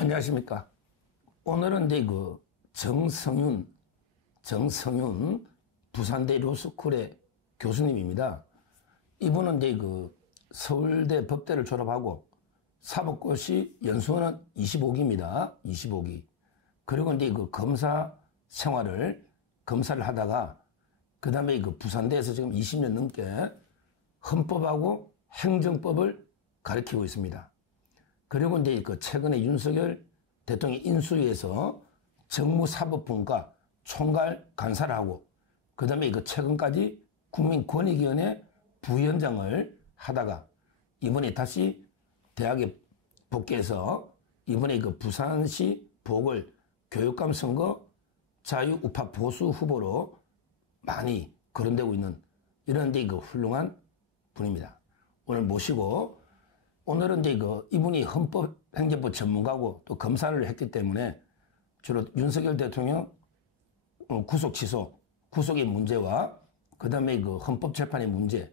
안녕하십니까. 오늘은 이제 정성윤 부산대 로스쿨의 교수님입니다. 이분은 이제 서울대 법대를 졸업하고 사법고시 연수원은 25기입니다. 25기. 그리고 이제 검사를 하다가 그 다음에 부산대에서 지금 20년 넘게 헌법하고 행정법을 가르치고 있습니다. 그리고 이제 최근에 윤석열 대통령 인수위에서 정무사법분과 총괄 간사를 하고, 그 다음에 최근까지 국민권익위원회 부위원장을 하다가 이번에 다시 대학에 복귀해서 이번에 부산시 보궐 교육감 선거 자유우파 보수 후보로 많이 거론되고 있는 이런 데 훌륭한 분입니다. 오늘 모시고, 오늘은 이제 이분이 헌법행정법 전문가고 또 검사를 했기 때문에 주로 윤석열 대통령 구속 취소, 구속의 문제와 그 다음에 헌법재판의 문제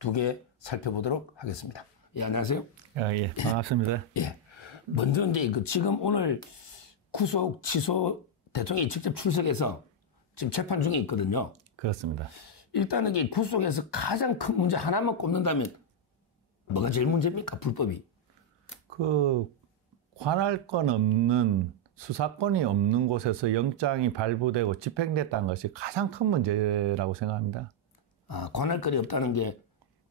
두 개 살펴보도록 하겠습니다. 예, 안녕하세요. 예, 반갑습니다. 예. 먼저 이제 지금 오늘 구속 취소 대통령이 직접 출석해서 지금 재판 중에 있거든요. 그렇습니다. 일단은 이게 구속에서 가장 큰 문제 하나만 꼽는다면 뭐가 제일 문제입니까? 불법이. 관할권 없는, 수사권이 없는 곳에서 영장이 발부되고 집행됐다는 것이 가장 큰 문제라고 생각합니다. 아, 관할권이 없다는 게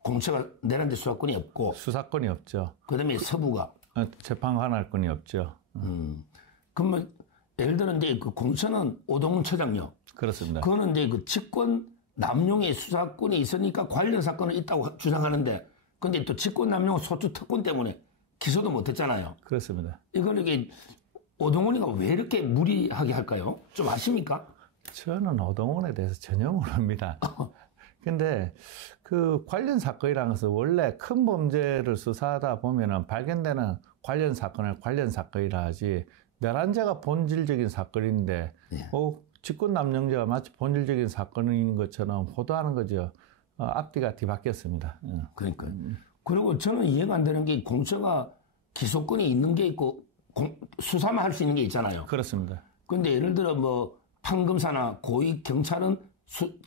공처가 내란데 수사권이 없고. 수사권이 없죠. 그 다음에 서부가. 재판 관할권이 없죠. 그러면 예를 들어 이제 공처는 오동훈 처장요. 그렇습니다. 그거는 이제 직권 남용의 수사권이 있으니까 관련 사건은 있다고 주장하는데, 근데 또 직권 남용 소추 특권 때문에 기소도 못했잖아요. 그렇습니다. 이게 오동훈이가 왜 이렇게 무리하게 할까요? 좀 아십니까? 저는 오동훈에 대해서 전혀 모릅니다. 근데 관련 사건이라는 것은 원래 큰 범죄를 수사하다 보면은 발견되는 관련 사건을 관련 사건이라 하지, 내란죄가 본질적인 사건인데, 예. 직권 남용죄가 마치 본질적인 사건인 것처럼 호도하는 거죠. 앞뒤가 뒤바뀌었습니다. 그러니까요. 그리고 저는 이해가 안 되는 게 공처가 기소권이 있는 게 있고 수사만 할 수 있는 게 있잖아요. 그렇습니다. 근데 예를 들어 판검사나 고위 경찰은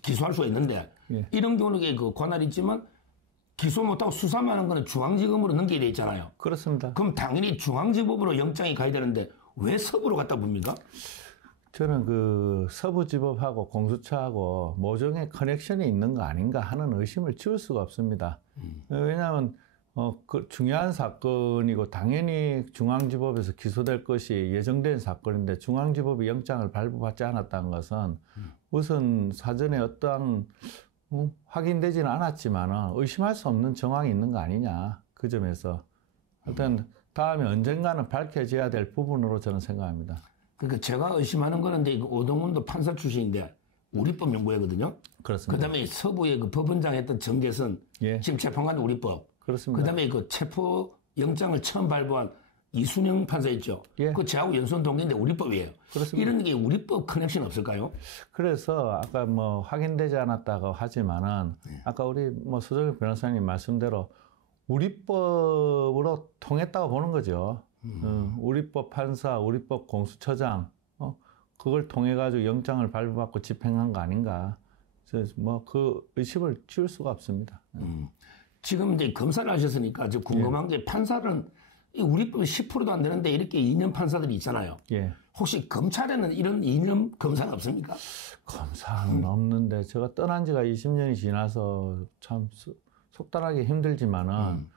기소할 수가 있는데, 예. 이런 경우는 관할이 있지만 기소 못하고 수사만 하는 거는 중앙지검으로 넘기게 돼 있잖아요. 그렇습니다. 그럼 당연히 중앙지법으로 영장이 가야 되는데 왜 서부로 갖다 봅니까? 저는 서부지법하고 공수처하고 모종의 커넥션이 있는 거 아닌가 하는 의심을 지울 수가 없습니다. 왜냐하면 중요한 사건이고 당연히 중앙지법에서 기소될 것이 예정된 사건인데 중앙지법이 영장을 발부받지 않았다는 것은 우선 사전에 어떠한 확인되지는 않았지만 의심할 수 없는 정황이 있는 거 아니냐, 그 점에서 일단 다음에 언젠가는 밝혀져야 될 부분으로 저는 생각합니다. 그러니까 제가 의심하는 거는 오동훈도 판사 출신인데 우리법 연구회거든요. 그렇습니다. 그다음에 서부의 법원장 했던 정재선, 예. 지금 재판관 우리법. 그렇습니다. 그다음에 체포 영장을 처음 발부한 이순영 판사 있죠. 예. 저하고 연수원 동기인데 우리법이에요. 그렇습니다. 이런 게 우리법 커넥션 없을까요? 그래서 아까 확인되지 않았다고 하지만은 아까 우리 수정일 변호사님 말씀대로 우리법으로 통했다고 보는 거죠. 우리법 판사, 우리법 공수처장, 그걸 통해가지고 영장을 발부받고 집행한 거 아닌가. 그 의심을 지울 수가 없습니다. 지금 이제 검사를 하셨으니까 저 궁금한 게, 판사는 우리법 10%도 안 되는데 이렇게 2년 판사들이 있잖아요. 예. 혹시 검찰에는 이런 2년 검사가 없습니까? 검사는 없는데 제가 떠난 지가 20년이 지나서 참 속단하기 힘들지만은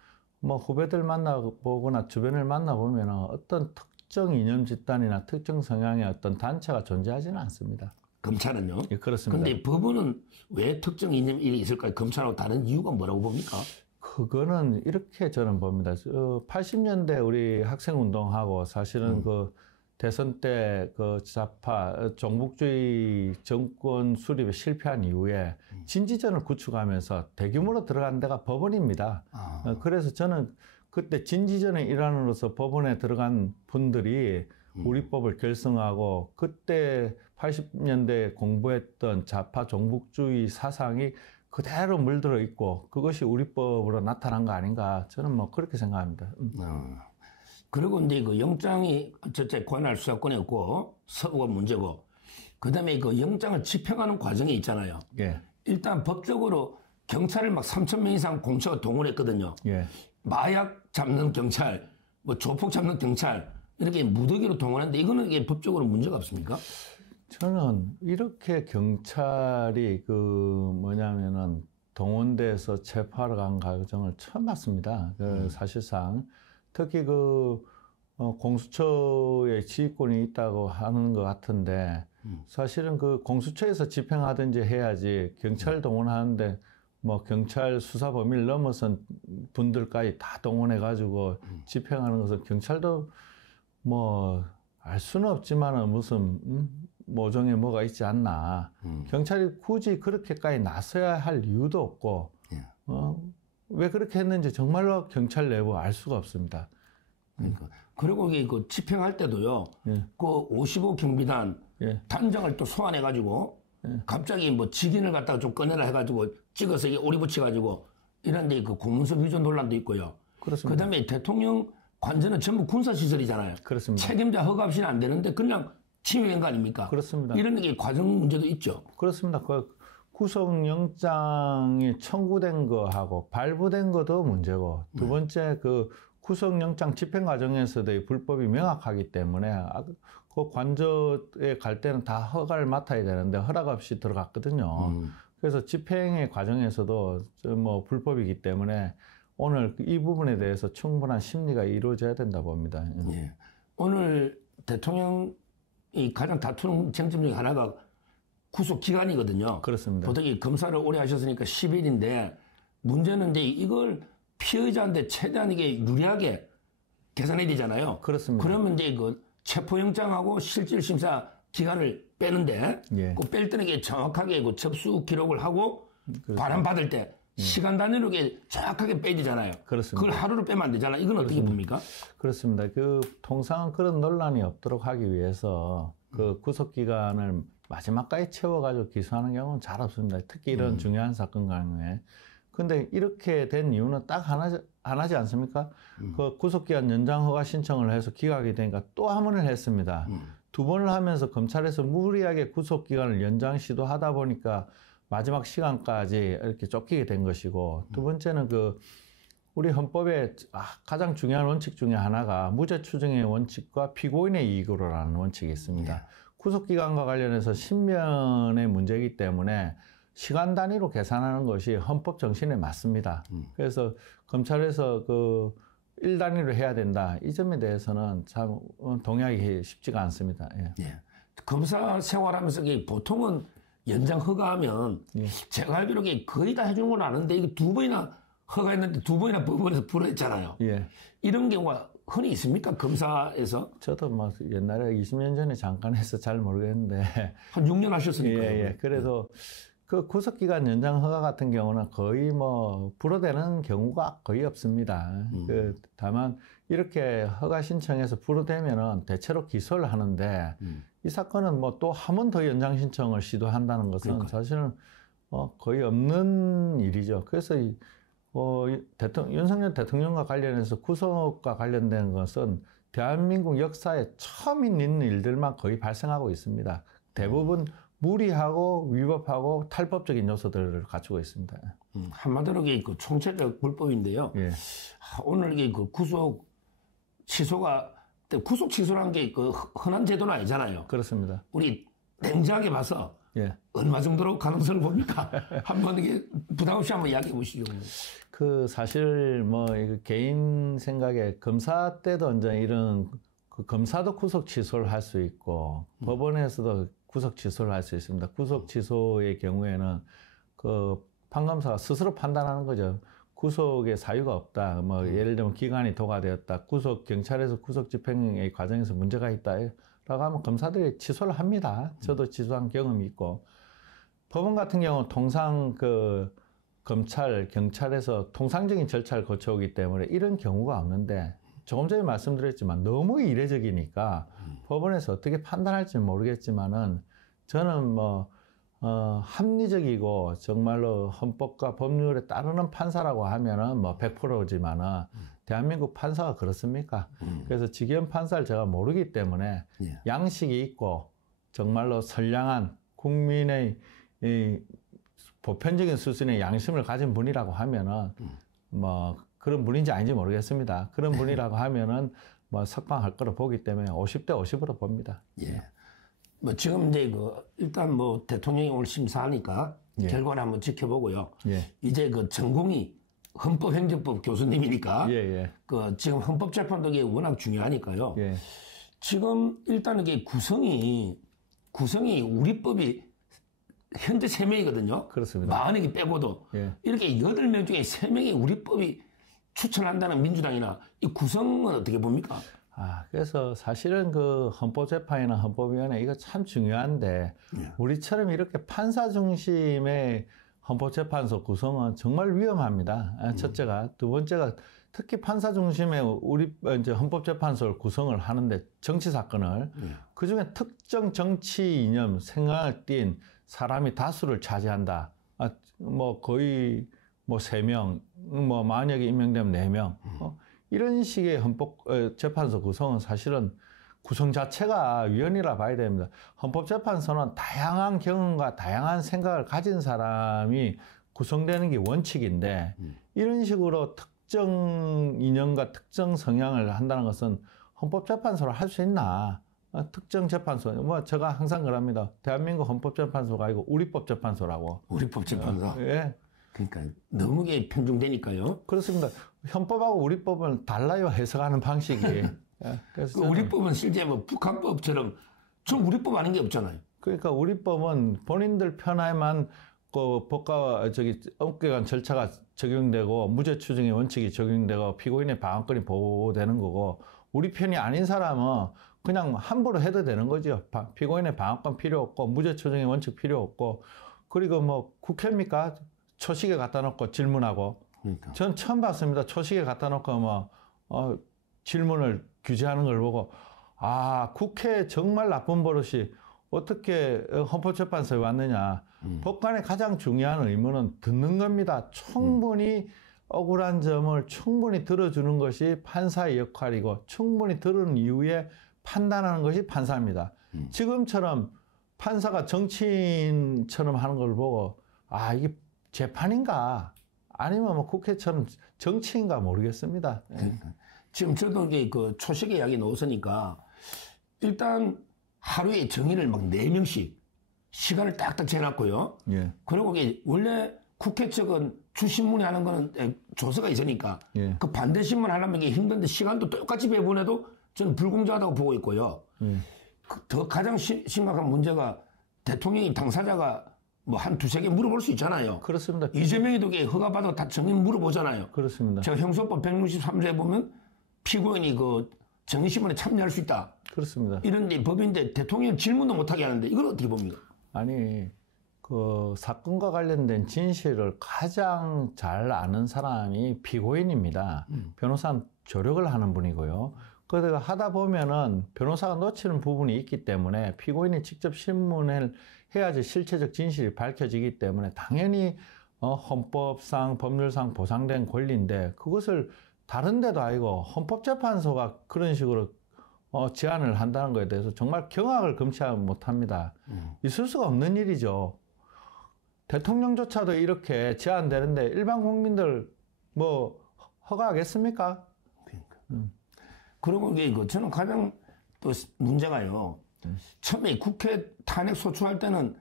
후배들 만나보거나 주변을 만나보면 어떤 특정 이념 집단이나 특정 성향의 어떤 단체가 존재하지는 않습니다. 검찰은요? 예, 그렇습니다. 근데 법원은 왜 특정 이념이 있을까요? 검찰하고 다른 이유가 뭐라고 봅니까? 그거는 이렇게 저는 봅니다. 80년대 우리 학생운동하고 사실은 대선 때 좌파 종북주의 정권 수립에 실패한 이후에 진지전을 구축하면서 대규모로 들어간 데가 법원입니다. 그래서 저는 그때 진지전의 일환으로서 법원에 들어간 분들이 우리법을 결성하고 그때 80년대에 공부했던 좌파 종북주의 사상이 그대로 물들어 있고 그것이 우리법으로 나타난 거 아닌가, 저는 그렇게 생각합니다. 그리고 이제 그 영장이 첫째 관할 수사권이었고 서부가 문제고 그다음에 그 영장을 집행하는 과정이 있잖아요. 예. 일단 법적으로 경찰을 막 3,000명 이상 공처가 동원했거든요. 예. 마약 잡는 경찰, 뭐 조폭 잡는 경찰 이렇게 무더기로 동원했는데 이거는 이게 법적으로 문제가 없습니까? 저는 이렇게 경찰이 그 뭐냐면은 동원돼서 체포하러 간 과정을 처음 봤습니다. 그 사실상 특히 그 공수처의 지휘권이 있다고 하는 것 같은데 사실은 그 공수처에서 집행하든지 해야지 경찰 동원하는데 뭐 경찰 수사 범위를 넘어선 분들까지 다 동원해가지고 집행하는 것은 경찰도 뭐 알 수는 없지만은 무슨 모종에 뭐가 있지 않나. 경찰이 굳이 그렇게까지 나서야 할 이유도 없고 왜 그렇게 했는지 정말로 경찰 내부 알 수가 없습니다. 그러니까. 그리고 이게 그 집행할 때도요. 예. 그 55 경비단 예. 단장을 또 소환해가지고 갑자기 뭐 직인을 갖다가 좀 꺼내라 해가지고 찍어서 이게 오리 붙여가지고 이런데 그 공문서 위조 논란도 있고요. 그렇습니다. 그다음에 대통령 관저는 전부 군사시설이잖아요. 그렇습니다. 책임자 허가 없이는 안 되는데 그냥 침해한 거 아닙니까? 그렇습니다. 이런 게 과정 문제도 있죠. 그렇습니다. 그 구속영장이 청구된 거하고 발부된 것도 문제고 두 번째 그 구속영장 집행 과정에서도 이 불법이 명확하기 때문에 그 관저에 갈 때는 다 허가를 맡아야 되는데 허락 없이 들어갔거든요. 그래서 집행의 과정에서도 뭐 불법이기 때문에 오늘 이 부분에 대해서 충분한 심리가 이루어져야 된다 봅니다. 예. 오늘 대통령이 가장 다투는 쟁점 중에 하나가 구속 기간이거든요. 그렇습니다. 보통 검사를 오래 하셨으니까 10일인데 문제는 이제 이걸 피의자한테 최대한 이게 유리하게 계산해야 되잖아요. 그렇습니다. 그러면 이제 그 체포영장하고 실질심사 기간을 빼는데 예. 그 뺄 때는 이게 정확하게 그 접수 기록을 하고 발함받을 때 시간 단위로 이게 정확하게 빼야 되잖아요. 그렇습니다. 그걸 하루로 빼면 안 되잖아요. 이건 어떻게 봅니까? 그렇습니다. 그 통상 그런 논란이 없도록 하기 위해서 그 구속 기간을 마지막까지 채워가지고 기소하는 경우는 잘 없습니다. 특히 이런 중요한 사건 경우에. 근데 이렇게 된 이유는 딱 하나지 않습니까? 그 구속기간 연장 허가 신청을 해서 기각이 되니까 또 한 번을 했습니다. 두 번을 하면서 검찰에서 무리하게 구속기간을 연장 시도하다 보니까 마지막 시간까지 이렇게 쫓기게 된 것이고, 두 번째는 그 우리 헌법의 가장 중요한 원칙 중에 하나가 무죄 추정의 원칙과 피고인의 이익으로라는 원칙이 있습니다. 구속기간과 관련해서 신변의 문제이기 때문에 시간 단위로 계산하는 것이 헌법 정신에 맞습니다. 그래서 검찰에서 그 1단위로 해야 된다. 이 점에 대해서는 참 동의하기 쉽지가 않습니다. 예. 예. 검사 생활하면서 보통은 연장 허가하면 제가 알기로 거의 다 해주는 건 아는데 이거 두 번이나 허가했는데 두 번이나 법원에서 불허했잖아요. 예. 이런 경우가 흔히 있습니까? 검사에서? 저도 뭐 옛날에 20년 전에 잠깐 해서 잘 모르겠는데 한 6년 하셨으니까요. 예. 그래도 그 구속기간 연장 허가 같은 경우는 거의 뭐 불허되는 경우가 거의 없습니다. 다만 이렇게 허가 신청해서 불허되면은 대체로 기소를 하는데 이 사건은 뭐 또 한 번 더 연장 신청을 시도한다는 것은 사실은 거의 없는 일이죠. 그래서 윤석열 대통령과 관련해서 구속과 관련된 것은 대한민국 역사에 처음 있는 일들만 거의 발생하고 있습니다. 대부분 무리하고 위법하고 탈법적인 요소들을 갖추고 있습니다. 한마디로 그 총체적 불법인데요. 예. 오늘 그 구속 취소가 구속 취소라는 게 그 흔한 제도는 아니잖아요. 그렇습니다. 우리 냉정하게 봐서 예. 얼마 정도로 가능성을 봅니까? 한번 이게 부담 없이 한번 이야기해 보시죠. 그 사실 뭐 개인 생각에 검사 때도 이제 이런 그 검사도 구속 취소를 할 수 있고 법원에서도 구속 취소를 할 수 있습니다. 구속 취소의 경우에는 그 판검사가 스스로 판단하는 거죠. 구속의 사유가 없다. 뭐 예를 들면 기간이 도과되었다. 경찰에서 구속 집행의 과정에서 문제가 있다. 라고 하면 검사들이 취소를 합니다. 저도 취소한 경험이 있고. 법원 같은 경우는 통상 그 경찰에서 통상적인 절차를 거쳐오기 때문에 이런 경우가 없는데 조금 전에 말씀드렸지만 너무 이례적이니까 법원에서 어떻게 판단할지 모르겠지만은 저는 뭐 합리적이고 정말로 헌법과 법률에 따르는 판사라고 하면은 뭐 100%지만은 대한민국 판사가 그렇습니까? 그래서 지기현 판사를 제가 모르기 때문에 예. 양식이 있고 정말로 선량한 국민의 이 보편적인 수준의 양심을 가진 분이라고 하면은 뭐 그런 분인지 아닌지 모르겠습니다. 그런 분이라고 하면은 뭐 석방할 거로 보기 때문에 50대 50으로 봅니다. 예. 뭐 지금 이제 그 일단 뭐 대통령이 오늘 심사하니까 예. 결과를 한번 지켜보고요. 예. 이제 그 전공이 헌법행정법 교수님이니까 예, 예. 그 지금 헌법재판도 이게 워낙 중요하니까요. 예. 지금 일단은 이게 구성이 우리 법이 현재 3명이거든요. 그렇습니다. 40개 빼고도 예. 이렇게 8명 중에 3명이 우리 법이 추천한다는 민주당이나 이 구성은 어떻게 봅니까? 그래서 사실은 그 헌법재판이나 헌법위원회 이거 참 중요한데 예. 우리처럼 이렇게 판사 중심의 헌법재판소 구성은 정말 위험합니다. 첫째가. 두 번째가 특히 판사 중심의 우리 이제 헌법재판소를 구성을 하는데 정치 사건을 그중에 특정 정치 이념, 생각을 띤 사람이 다수를 차지한다. 뭐 거의 뭐 3명, 뭐 만약에 임명되면 4명. 이런 식의 헌법재판소 구성은 사실은 구성 자체가 위헌이라 봐야 됩니다. 헌법재판소는 다양한 경험과 다양한 생각을 가진 사람이 구성되는 게 원칙인데 이런 식으로 특정 이념과 특정 성향을 한다는 것은 헌법재판소를 할 수 있나? 특정 재판소, 뭐 제가 항상 그럽니다. 대한민국 헌법재판소가 아니고 우리법재판소라고. 우리법재판소. 예. 그러니까 너무 편중되니까요. 그렇습니다. 헌법하고 우리법은 달라요. 해석하는 방식이. 그래서 우리법은 실제 뭐 북한법처럼 좀 우리법 아닌 게 없잖아요. 그러니까 우리법은 본인들 편에만 그 법과 엄격한 절차가 적용되고 무죄 추정의 원칙이 적용되고 피고인의 방어권이 보호되는 거고 우리 편이 아닌 사람은 그냥 함부로 해도 되는 거죠. 피고인의 방어권 필요 없고 무죄 추정의 원칙 필요 없고 그리고 뭐 국회입니까? 초식에 갖다 놓고 질문하고 그러니까. 전 처음 봤습니다. 초식에 갖다 놓고 뭐 질문을 규제하는 걸 보고 국회 정말 나쁜 버릇이 어떻게 헌법재판소에 왔느냐. 법관의 가장 중요한 의무는 듣는 겁니다. 충분히 억울한 점을 충분히 들어주는 것이 판사의 역할이고 충분히 들은 이후에 판단하는 것이 판사입니다. 지금처럼 판사가 정치인처럼 하는 걸 보고 이게 재판인가 아니면 뭐 국회처럼 정치인가 모르겠습니다. 지금 저도 이제 그 초식의 이야기 나왔으니까 일단 하루에 정의를 막 4명씩 시간을 딱딱 재놨고요. 예. 그리고 이게 원래 국회 측은 주신문에 하는 거는 조서가 있으니까 예. 그 반대 신문 하려면 이게 힘든데 시간도 똑같이 배분해도 저는 불공정하다고 보고 있고요. 더 가장 심각한 문제가 대통령이 당사자가 뭐 한 2-3개 물어볼 수 있잖아요. 그렇습니다. 이재명이도 허가받아 다 정의 물어보잖아요. 그렇습니다. 제가 형소법 163조에 보면 피고인이 그 정의신문에 참여할 수 있다. 그렇습니다. 이런데 법인데 대통령 질문도 못하게 하는데 이걸 어떻게 봅니까? 아니 그 사건과 관련된 진실을 가장 잘 아는 사람이 피고인입니다. 변호사는 조력을 하는 분이고요. 그러다가 하다 보면은 변호사가 놓치는 부분이 있기 때문에 피고인이 직접 신문을 해야지 실체적 진실이 밝혀지기 때문에 당연히 헌법상 법률상 보장된 권리인데 그것을 다른 데도 아니고 헌법재판소가 그런 식으로 제안을 한다는 것에 대해서 정말 경악을 금치 못합니다. 있을 수가 없는 일이죠. 대통령조차도 이렇게 제안되는데 일반 국민들 뭐 허가하겠습니까? 그러니까. 그리고 이게 저는 가장 또 문제가요. 처음에 국회 탄핵 소추할 때는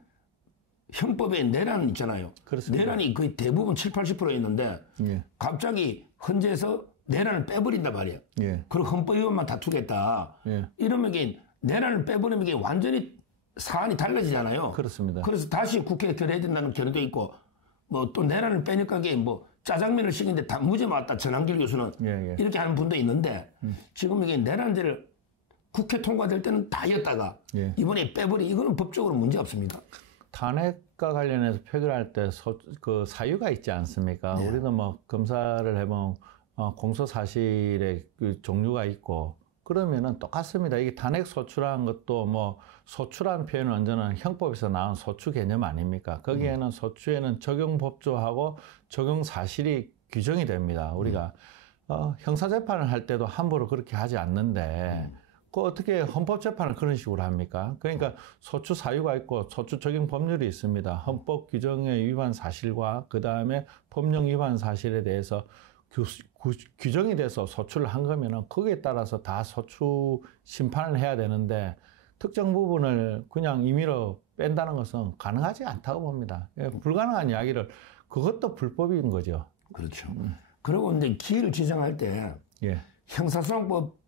형법에 내란 있잖아요. 그렇습니다. 내란이 거의 대부분 70-80% 있는데 예. 갑자기 헌재에서 내란을 빼버린단 말이에요. 예. 그리고 헌법위원만 다투겠다. 예. 이러면 이게 내란을 빼버리면 이게 완전히 사안이 달라지잖아요. 그렇습니다. 그래서 다시 국회에 결해야 된다는 견해도 있고 뭐 또 내란을 빼니까 이게 뭐 짜장면을 시키는데 다 무죄 맞다. 전한길 교수는 예. 이렇게 하는 분도 있는데 지금 이게 내란제를 국회 통과될 때는 다였다가 예. 이번에 빼버리 이거는 법적으로 문제 없습니다. 탄핵과 관련해서 표결할 때 그 사유가 있지 않습니까? 네. 우리도 뭐 검사를 해보면 공소 사실의 그 종류가 있고 그러면은 똑같습니다. 이게 탄핵 소추라는 것도 뭐 소추라는 표현은 언제나 형법에서 나온 소추 개념 아닙니까? 거기에는 소추에는 적용 법조하고 적용 사실이 규정이 됩니다. 우리가 형사재판을 할 때도 함부로 그렇게 하지 않는데 그 어떻게 헌법재판을 그런 식으로 합니까? 그러니까 소추 사유가 있고 소추 적용 법률이 있습니다. 헌법 규정의 위반 사실과 그다음에 법령 위반 사실에 대해서 규정이 돼서 소추를 한 거면은 거기에 따라서 다 소추 심판을 해야 되는데 특정 부분을 그냥 임의로 뺀다는 것은 가능하지 않다고 봅니다. 불가능한 이야기를 그것도 불법인 거죠. 그렇죠. 그리고 이제 기일을 지정할 때 예. 형사소송법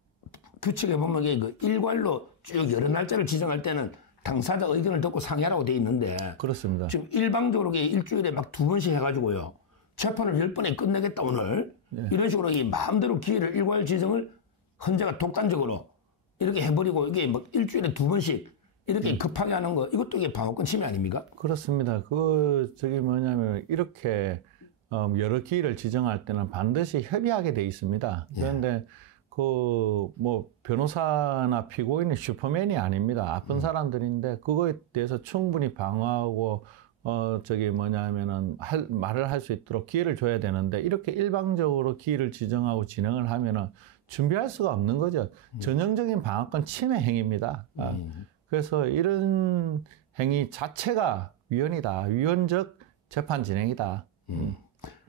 규칙에 보면 이게 그 일괄로 쭉 여러 날짜를 지정할 때는 당사자 의견을 듣고 상의하라고 돼 있는데 그렇습니다. 지금 일방적으로 일주일에 막 2번씩 해가지고요. 재판을 10번에 끝내겠다 오늘. 예. 이런 식으로 이 마음대로 기일을 일괄 지정을 헌재가 독단적으로 이렇게 해버리고 이게 뭐 일주일에 2번씩 이렇게 급하게 하는 거 이것도 이게 방어권 침해 아닙니까? 그렇습니다. 뭐냐면 이렇게 여러 기일을 지정할 때는 반드시 협의하게 돼 있습니다. 그런데 뭐 변호사나 피고인은 슈퍼맨이 아닙니다. 아픈 사람들인데 그거에 대해서 충분히 방어하고 뭐냐면은 말을 할 수 있도록 기회를 줘야 되는데 이렇게 일방적으로 기일을 지정하고 진행을 하면은 준비할 수가 없는 거죠. 전형적인 방어권 침해 행위입니다. 그래서 이런 행위 자체가 위헌이다. 위헌적 재판 진행이다.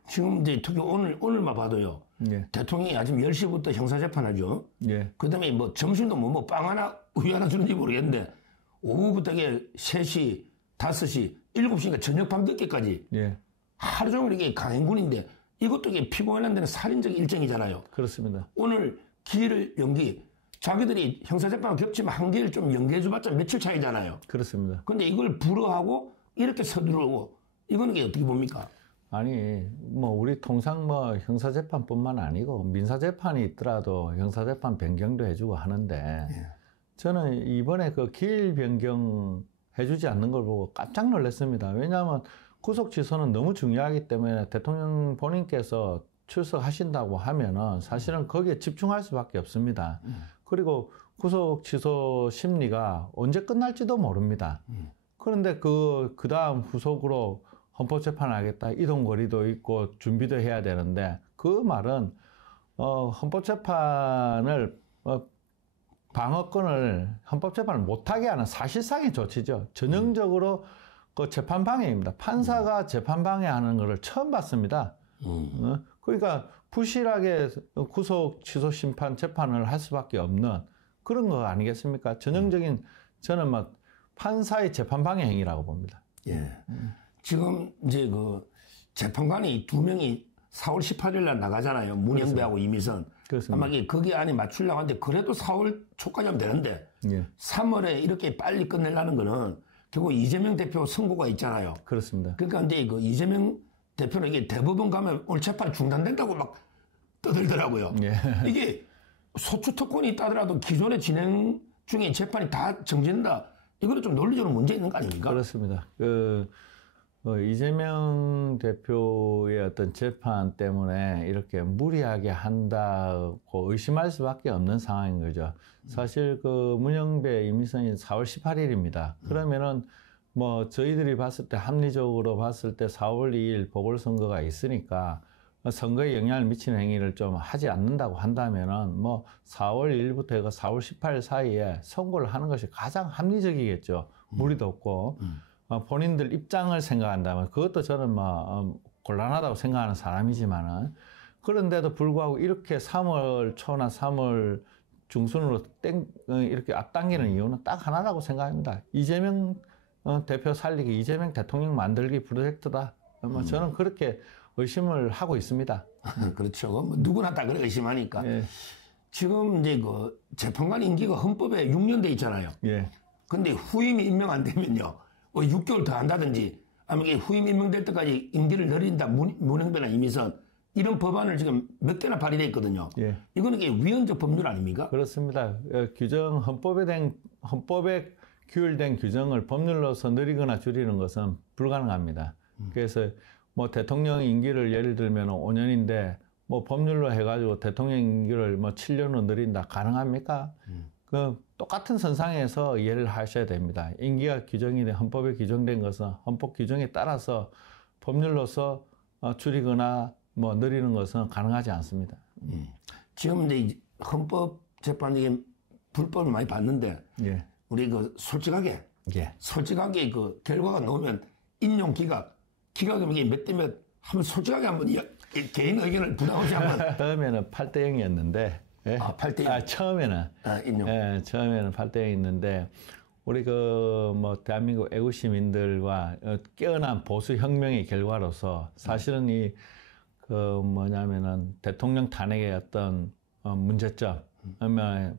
지금 이제 특히 오늘만 봐도요. 예. 대통령이 아침 10시부터 형사재판하죠. 예. 그 다음에 뭐 점심도 뭐 빵 하나, 우유 하나 주는지 모르겠는데 오후부터 이게 3시, 5시, 7시니까 저녁 밤 늦게까지 예. 하루 종일 이게 강행군인데 이것도 이게 피고인한테는 살인적 일정이잖아요. 그렇습니다. 오늘 기일을 연기, 자기들이 형사재판을 겹치면 한 기일 좀 연기해줘봤자 며칠 차이잖아요. 그렇습니다. 근데 이걸 불허하고 이렇게 서두르고 이거는 이게 어떻게 봅니까? 아니, 우리 통상 형사재판뿐만 아니고 민사재판이 있더라도 형사재판 변경도 해주고 하는데 저는 이번에 그 기일 변경 해주지 않는 걸 보고 깜짝 놀랐습니다. 왜냐하면 구속 취소는 너무 중요하기 때문에 대통령 본인께서 출석하신다고 하면은 사실은 거기에 집중할 수밖에 없습니다. 그리고 구속 취소 심리가 언제 끝날지도 모릅니다. 그런데 그 다음 후속으로 헌법재판을 하겠다. 이동거리도 있고 준비도 해야 되는데 그 말은 헌법재판을 방어권을 헌법재판을 못하게 하는 사실상의 조치죠. 전형적으로 그 재판 방해입니다. 판사가 재판 방해하는 것을 처음 봤습니다. 그러니까 부실하게 구속 취소 심판 재판을 할 수밖에 없는 그런 거 아니겠습니까? 전형적인 저는 판사의 재판 방해 행위라고 봅니다. 예. 지금 이제 그 재판관이 2명이 4월 18일 날 나가잖아요. 문영배하고 이미선. 그렇습니다. 아마 거기 안에 맞추려고 하는데 그래도 4월 초까지 하면 되는데 3월에 이렇게 빨리 끝내려는 거는 결국 이재명 대표 선고가 있잖아요. 그렇습니다. 그러니까 이제 그 이재명 대표는 이게 대법원 가면 오늘 재판 중단된다고 막 떠들더라고요. 예. 이게 소추 특권이 있다더라도 기존에 진행 중에 재판이 다 정지된다. 이거는 좀 논리적으로 문제 있는 거 아닙니까? 그렇습니다. 이재명 대표의 어떤 재판 때문에 이렇게 무리하게 한다고 의심할 수밖에 없는 상황인 거죠. 사실 문영배, 이미선이 4월 18일입니다. 그러면은 저희들이 봤을 때 합리적으로 봤을 때 4월 2일 보궐선거가 있으니까 선거에 영향을 미치는 행위를 좀 하지 않는다고 한다면은 4월 1일부터 해서 4월 18일 사이에 선고를 하는 것이 가장 합리적이겠죠. 무리도 없고. 본인들 입장을 생각한다면 그것도 저는 곤란하다고 생각하는 사람이지만은 그런데도 불구하고 이렇게 3월 초나 3월 중순으로 이렇게 앞당기는 이유는 딱 하나라고 생각합니다. 이재명 대표 살리기, 이재명 대통령 만들기 프로젝트다. 저는 그렇게 의심을 하고 있습니다. 그렇죠. 누구나 다 그렇게 의심하니까. 예. 지금 이제 그 재판관 임기가 헌법에 6년 돼 있잖아요. 예. 근데 후임이 임명 안 되면요. 6개월 더 한다든지 아니면 이게 후임 임명될 때까지 임기를 늘린다. 문영배나 이미선 이런 법안을 지금 몇 개나 발의돼 있거든요. 예. 이거는 이게 위헌적 법률 아닙니까? 그렇습니다. 헌법에 규율된 규정을 법률로서 늘리거나 줄이는 것은 불가능합니다. 그래서 대통령 임기를 예를 들면 5년인데 법률로 해가지고 대통령 임기를 7년으로 늘린다. 가능합니까? 똑같은 선상에서 이해를 하셔야 됩니다. 임기가 헌법에 규정된 것은 헌법 규정에 따라서 법률로서 줄이거나 늘리는 것은 가능하지 않습니다. 지금 이제 헌법재판이 불법을 많이 봤는데 예. 우리 그 솔직하게 예. 그 결과가 나오면 인용 기각이면 이게 몇 대 몇 한번 솔직하게 한번 개인 의견을 부담 없이 한번 처음에는 8대 0이었는데 예? 8대 0. 처음에는 인용. 예, 처음에는 8대 0이었는데 우리 뭐 대한민국 애국 시민들과 깨어난 보수 혁명의 결과로서 사실은 뭐냐면은 대통령 탄핵의 어떤 문제점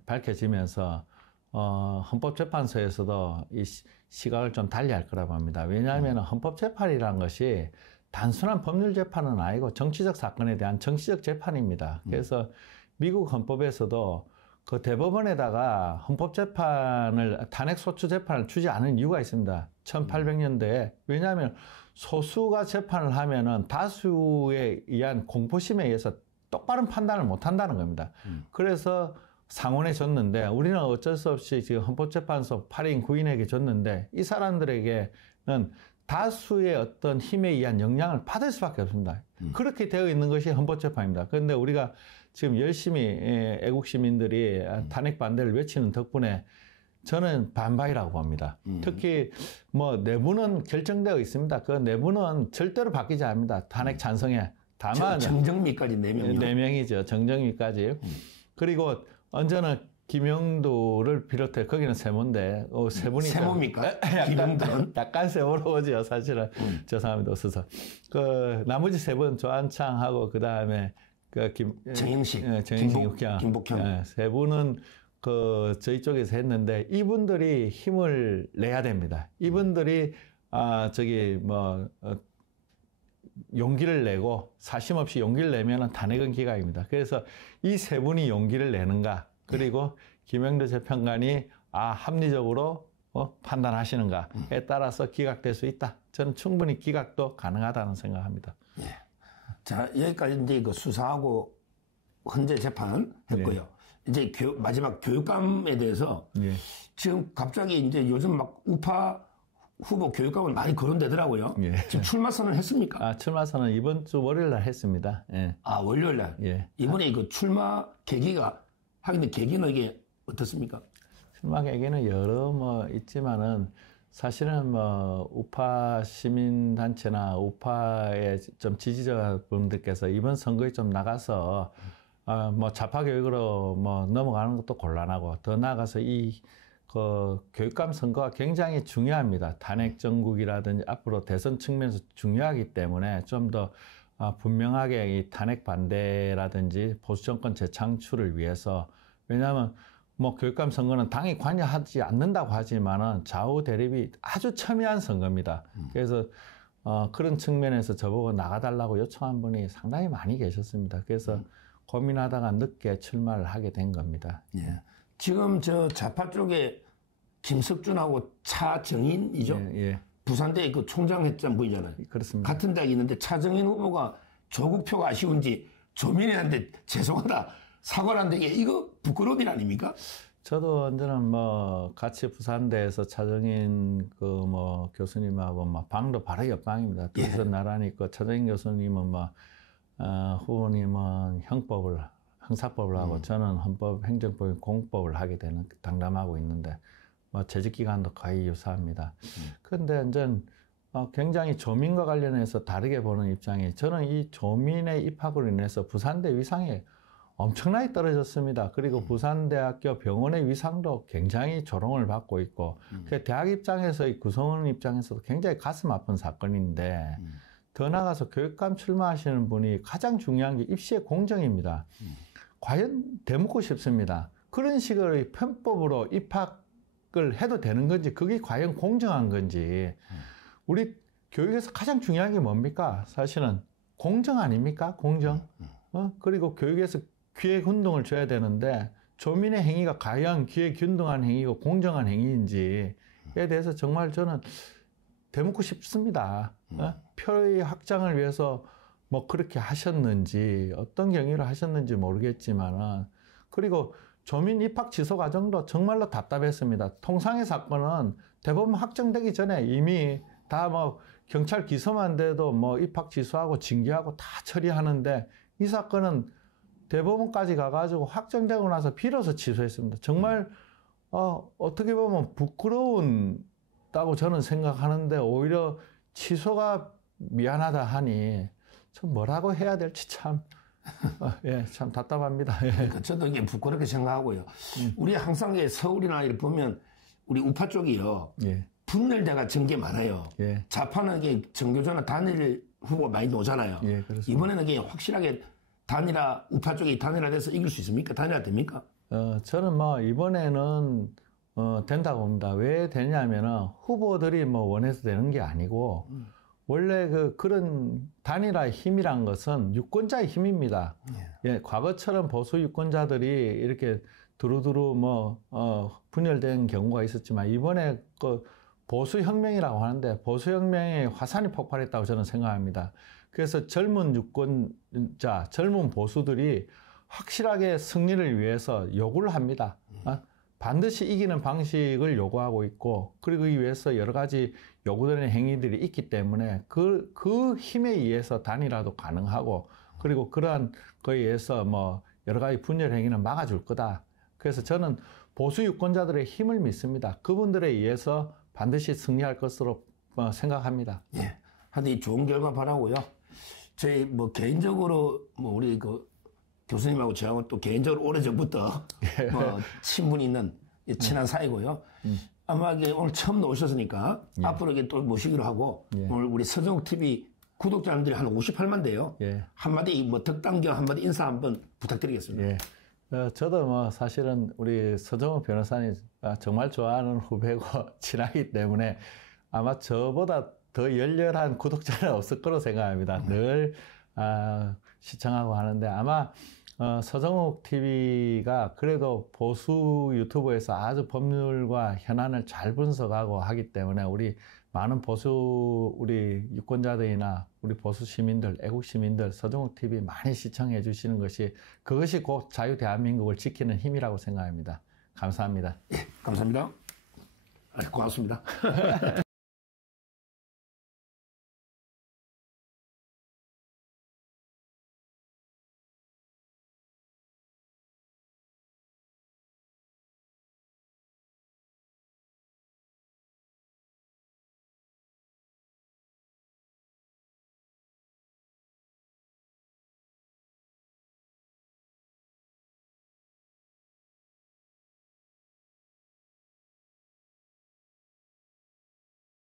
밝혀지면서 헌법재판소에서도 이 시각을 좀 달리할 거라고 합니다. 왜냐하면 헌법재판이라는 것이 단순한 법률 재판은 아니고 정치적 사건에 대한 정치적 재판입니다. 그래서 미국 헌법에서도 그 대법원에다가 헌법재판을 탄핵소추 재판을 주지 않은 이유가 있습니다. 1800년대에 왜냐하면 소수가 재판을 하면은 다수에 의한 공포심에 의해서 똑바른 판단을 못 한다는 겁니다. 그래서 상원에 줬는데 우리는 어쩔 수 없이 지금 헌법재판소 8인 9인에게 줬는데 이 사람들에게는 다수의 어떤 힘에 의한 영향을 받을 수밖에 없습니다. 그렇게 되어 있는 것이 헌법재판입니다. 그런데 우리가 지금 열심히 애국 시민들이 탄핵 반대를 외치는 덕분에 저는 반바이라고 봅니다. 특히 뭐 내부는 결정되어 있습니다. 그 내부는 절대로 바뀌지 않습니다. 탄핵 찬성에. 다만 정정미까지 4명이요. 4명이죠. 정정미까지. 그리고 언제는 김영도를 비롯해 거기는 세모인데 세 분이 세모입니까? 김영도는 약간 세모로오죠. 사실은 죄송합니다. 없어서 그 나머지 세 분 조한창하고 그 다음에 정영식, 김복형 세 분은 저희 쪽에서 했는데 이분들이 힘을 내야 됩니다. 이분들이 용기를 내고 사심 없이 용기를 내면은 탄핵은 기각입니다. 그래서 이 세 분이 용기를 내는가 그리고 김영도 재판관이 합리적으로 판단하시는가에 따라서 기각될 수 있다. 저는 충분히 기각도 가능하다는 생각합니다. 예. 자, 여기까지 이제 그 수사하고 헌재 재판 했고요. 네. 이제 마지막 교육감에 대해서 지금 갑자기 이제 요즘 막 우파 후보 교육감은 많이 거론되더라고요. 지금 출마 선언을 했습니까? 출마 선언 이번 주 월요일 날 했습니다. 예. 월요일 날. 이번에 그 출마 하긴 계기는 이게 어떻습니까? 출마 계기는 여러 있지만은 사실은 우파 시민단체나 우파의 좀 지지자분들께서 이번 선거에 좀 나가서 좌파 교육으로 넘어가는 것도 곤란하고 더 나아가서 교육감 선거가 굉장히 중요합니다. 탄핵 정국이라든지 앞으로 대선 측면에서 중요하기 때문에 좀 더 분명하게 이 탄핵 반대라든지 보수 정권 재창출을 위해서 왜냐하면 교육감 선거는 당이 관여하지 않는다고 하지만은 좌우 대립이 아주 첨예한 선거입니다. 그래서 그런 측면에서 저보고 나가달라고 요청한 분이 상당히 많이 계셨습니다. 그래서 고민하다가 늦게 출마를 하게 된 겁니다. 예. 지금 좌파 쪽에 김석준하고 차정인이죠? 부산대 그 총장 했던 분이잖아요. 그렇습니다. 같은 대학에 있는데 차정인 후보가 조국 표가 아쉬운지 조민희한테 죄송하다 사과를 한데 이거 부끄러운 일 아닙니까? 저도 언제는 같이 부산대에서 차정인 교수님하고 방도 바로 옆방입니다. 둘이서 나란히 있고 차정인 교수님은 후보님은 형사법을 하고 저는 헌법, 행정법, 공법을 하게 되는 당담하고 있는데 재직 기간도 거의 유사합니다. 그런데 이제 굉장히 조민과 관련해서 다르게 보는 입장이 저는 이 조민의 입학으로 인해서 부산대 위상이 엄청나게 떨어졌습니다. 그리고 부산대학교 병원의 위상도 굉장히 조롱을 받고 있고 대학 입장에서 구성원 입장에서도 굉장히 가슴 아픈 사건인데 더 나아가서 교육감 출마하시는 분이 가장 중요한 게 입시의 공정입니다. 과연 되묻고 싶습니다. 그런 식으로 편법으로 입학을 해도 되는 건지 그게 과연 공정한 건지 우리 교육에서 가장 중요한 게 뭡니까? 사실은 공정 아닙니까? 공정. 그리고 교육에서 기획운동을 줘야 되는데 조민의 행위가 과연 기획운동한 행위고 공정한 행위인지에 대해서 정말 저는 되묻고 싶습니다. 표의 확장을 위해서 그렇게 하셨는지 어떤 경위를 하셨는지 모르겠지만은 그리고 조민 입학 취소 과정도 정말로 답답했습니다. 통상의 사건은 대법원 확정되기 전에 이미 다 경찰 기소만 돼도 입학 취소하고 징계하고 다 처리하는데 이 사건은 대법원까지 가가지고 확정되고 나서 비로소 취소했습니다. 정말 어떻게 보면 부끄러운다고 저는 생각하는데 오히려 취소가 미안하다 하니 참 뭐라고 해야 될지 참 예, 참 답답합니다. 예. 그러니까 저도 이게 부끄럽게 생각하고요. 우리 항상 서울이나 이렇게 보면 우리 우파 쪽이요. 예. 분열대가 전개 많아요. 예. 좌파는 이게 정교조나 단일 후보 많이 나오잖아요. 예, 그렇습니다. 이번에는 이게 확실하게 우파 쪽이 단일화돼서 이길 수 있습니까? 단일화 됩니까? 저는 뭐 이번에는 된다고 봅니다. 왜 되냐면은 후보들이 뭐 원해서 되는 게 아니고 원래 그런 단일화의 힘이란 것은 유권자의 힘입니다. 예, 과거처럼 보수 유권자들이 이렇게 두루두루 분열된 경우가 있었지만 이번에 보수혁명이라고 하는데 보수혁명의 화산이 폭발했다고 저는 생각합니다. 그래서 젊은 유권자, 젊은 보수들이 확실하게 승리를 위해서 요구를 합니다. 반드시 이기는 방식을 요구하고 있고, 그리고 이 위해서 여러 가지 요구되는 행위들이 있기 때문에 그 힘에 의해서 단일화도 가능하고, 그리고 그러한 거에 의해서 여러 가지 분열 행위는 막아줄 거다. 그래서 저는 보수 유권자들의 힘을 믿습니다. 그분들에 의해서 반드시 승리할 것으로 생각합니다. 예. 하여튼 좋은 결과 바라고요. 저희 개인적으로 우리 교수님하고 저하고 또 개인적으로 오래전부터 친분이 있는 친한 사이고요. 아마 오늘 처음 나오셨으니까 앞으로 이게 또 모시기로 하고 오늘 우리 서정욱 TV 구독자님들이 한 58만 돼요. 한마디 덕담경 한마디 인사 한번 부탁드리겠습니다. 예. 저도 사실은 우리 서정욱 변호사님 정말 좋아하는 후배고 친하기 때문에 아마 저보다 더 열렬한 구독자는 없을 거로 생각합니다. 늘 시청하고 하는데 아마 서정욱 TV가 그래도 보수 유튜브에서 아주 법률과 현안을 잘 분석하고 하기 때문에 우리 많은 우리 유권자들이나 우리 보수 시민들, 애국 시민들 서정욱 TV 많이 시청해 주시는 그것이 곧 자유 대한민국을 지키는 힘이라고 생각합니다. 감사합니다. 예, 감사합니다. 고맙습니다.